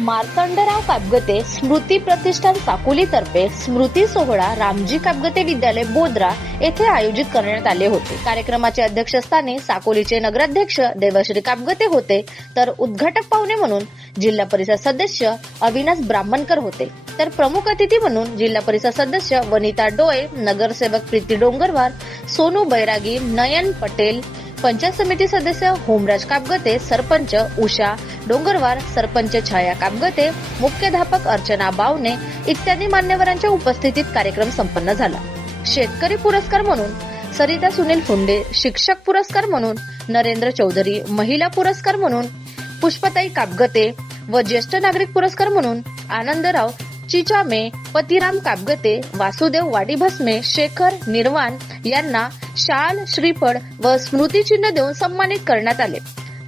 मार्तंडराव कापगते स्मृती प्रतिष्ठान साकोलीतर्फे स्मृती सोहळा रामजी कापगते विद्यालय बोद्रा येथे आयोजित करण्यात आले होते। कार्यक्रमाचे अध्यक्षस्थानी साकोलीचे नगराध्यक्ष देवश्री कापगते होते, तर उद्घाटक पाहुणे म्हणून जिल्हा परिषद सदस्य अविनाश ब्राह्मणकर होते, तर प्रमुख अतिथी म्हणून जिल्हा परिषद सदस्य वनिता डोळे, नगरसेवक प्रीती डोंगरवार, सोनू बैरागी, नयन पटेल, पंचायत समिती सदस्य होमराज कापगते, सरपंच उषा डोंगरवार, सरपंच छाया कापगते, मुख्याध्यापक अर्चना बावने इत्यादी मान्यवरांच्या उपस्थितीत कार्यक्रम संपन्न झाला। शेतकरी पुरस्कार म्हणून सरिता सुनील फुंडे, शिक्षक पुरस्कार म्हणून नरेंद्र चौधरी, महिला पुरस्कार म्हणून पुष्पताई कापगते व ज्येष्ठ नागरिक पुरस्कार म्हणून आनंदराव चिचामे, पतिराम कापगते, वासुदेव वाडीभस्मे, शेखर निर्वाण यांना शाल, श्रीफळ व स्मृतिचिन्ह देऊन सन्मानित करण्यात आले।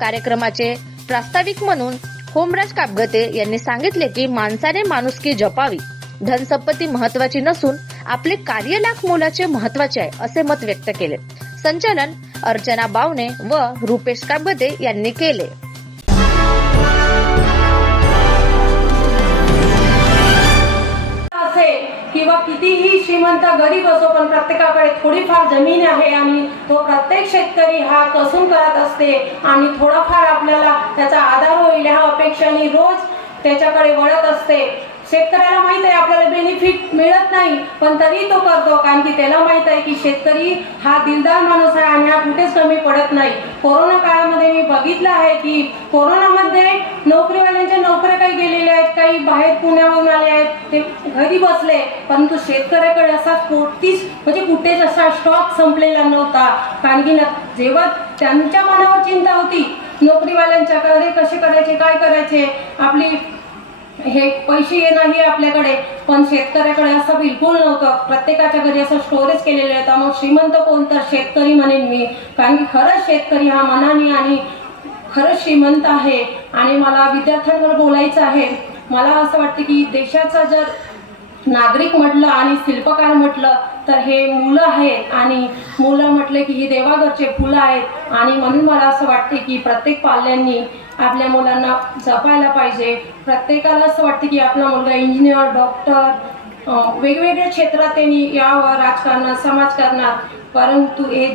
कार्यक्रमाचे प्रास्ताविक म्हणून होमराज कापगते यांनी सांगितले की माणसाने माणुसकी जपावी, धनसंपत्ती महत्वाची नसून आपले कार्य लाख मोलाचे महत्वाचे आहे असे मत व्यक्त केले। संचालन अर्चना बावने व रुपेश कापगते यांनी केले। किंवा कितीही श्रीमंत गरीब असो, पण प्रत्येकाकडे थोडीफार जमीन आहे आणि तो प्रत्येक शेतकरी हा कसून करत असते आणि थोडाफार आपल्याला त्याचा आधार होईल ह्या अपेक्षाने रोज त्याच्याकडे वळत असते। शेतकऱ्याला माहित आहे आपल्याला बेनिफिट मिळत नाही, पण तरी तो करतो, कारण की त्याला माहित आहे की शेतकरी हा दिलदार माणूस आहे आणि हा कुठेच कमी पडत नाही। कोरोना काळामध्ये मी बघितलं आहे की कोरोनामध्ये नोकरीवाल्यांच्या नोकऱ्या काही गेलेल्या आहेत, काही बाहेर पुण्याहून आले आहेत, ते घरी बसले, परंतु शेतकऱ्याकडे असा म्हणजे कुठेच असा स्टॉक संपलेला नव्हता, कारण की जेव्हा त्यांच्या मनावर चिंता होती नोकरीवाल्यांच्या घरी कसे करायचे, काय करायचे, आपली हे पैसे येणं हे आपल्याकडे, पण शेतकऱ्याकडे असं बिलकुल नव्हतं। प्रत्येकाच्या घरी असं स्टोरेज केलेलं आहे। त्यामुळे श्रीमंत कोण तर शेतकरी म्हणेन मी, कारण की खरंच शेतकरी हा मनाने आणि खरंच श्रीमंत आहे। आणि मला विद्यार्थ्यांवर बोलायचं आहे, मला असं वाटतं की देशाचा जर नागरिक म्हटलं आणि शिल्पकार म्हटलं तर हे मुलं आहेत, आणि मुलं म्हटले की ही देवाघरचे फुलं आहेत, आणि म्हणून मला असं वाटते की प्रत्येक पाल्यांनी आपल्या मुलांना जपायला पाहिजे। प्रत्येकाला असं वाटतं की आपला मुलगा इंजिनियर, डॉक्टर, वेगवेगळ्या क्षेत्रात त्यांनी यावं, राजकारणात, समाजकारणात, परंतु हे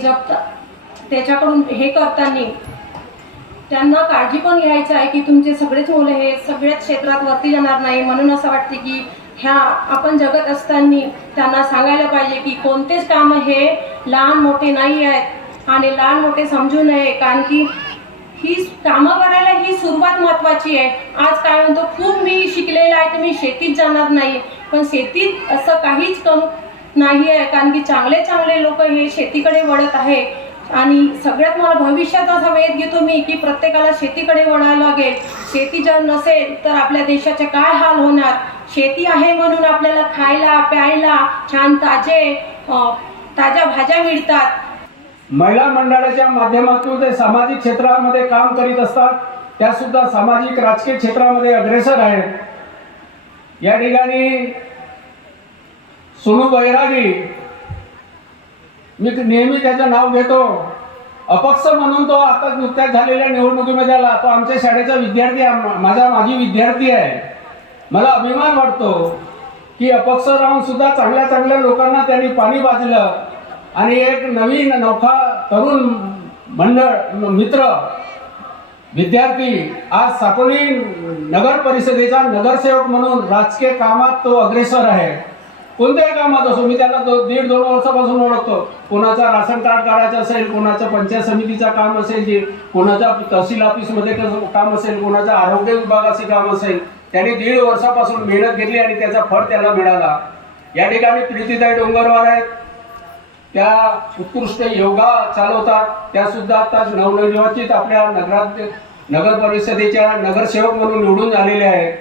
त्याच्याकडून हे करताना त्यांना काळजी पण घ्यायचं आहे की तुमचे सगळेच मुलं हे सगळ्याच क्षेत्रात वरती जाणार नाही। म्हणून असं वाटते की ह्या आपण जगत असताना त्यांना सांगायला पाहिजे की कोणतेच काम हे लहान मोठे नाही आहेत आणि लहान मोठे समजू नये, कारण की ही कामं करायला ही सुरुवात महत्वाची आहे। आज काय म्हणतो, खूप मी शिकलेला आहे तर मी शेतीत जाणार नाही, पण शेतीत असं काहीच कम नाही आहे, कारण की चांगले चांगले लोक हे शेतीकडे वळत आहे। आणि सगळ्यात मला भविष्यात असा वेध घेतो मी की प्रत्येकाला शेतीकडे वळायला लागेल। शेती जर नसेल तर आपल्या देशाचे काय हाल होणार। शेती आहे म्हणून आपल्याला खायला प्यायला छान ताज्या भाज्या मिळतात। महिला मंडळाच्या माध्यमातून ते सामाजिक क्षेत्रामध्ये काम करीत असतात, त्या सुद्धा सामाजिक राजकीय क्षेत्रामध्ये अग्रेसर आहेत। या ठिकाणी सोनू बैरागी, मी नेहमी त्याचं नाव घेतो, अपक्ष म्हणून तो आता नुकत्याच झालेल्या निवडणुकीमध्ये आला, तो आमच्या शाळेचा विद्यार्थी आहे, माजी विद्यार्थी आहे। मला अभिमान वाटतो की अपक्ष राहून सुद्धा चांगल्या चांगल्या लोकांना त्यांनी पाणी पाजलं आणि एक नवीन नौखा तरुण मंडळ मित्र विद्यार्थी आज साकोली नगर परिषदेचा नगरसेवक म्हणून राजकीय कामात तो अग्रेसर आहे। कोणत्याही कामात असो, मी त्याला 1.5-2 वर्षापासून ओळखतो। कोणाचा राशन कार्ड काढायचं असेल, कोणाचं पंचायत समितीचं काम असेल, कोणाचा तहसील ऑफिसमध्ये काम असेल, कोणाचं आरोग्य विभागाचे काम असेल, त्यांनी 1.5 वर्षापासून मेहनत घेतली आणि त्याचा फळ त्याला मिळाला। या ठिकाणी प्रीतीताई डोंगरवार आहेत, त्या उत्कृष्ट योगा चालवतात, त्या सुद्धा आता नवनिर्वाचित आपल्या नगर परिषदेच्या नगरसेवक म्हणून निवडून आलेले आहेत।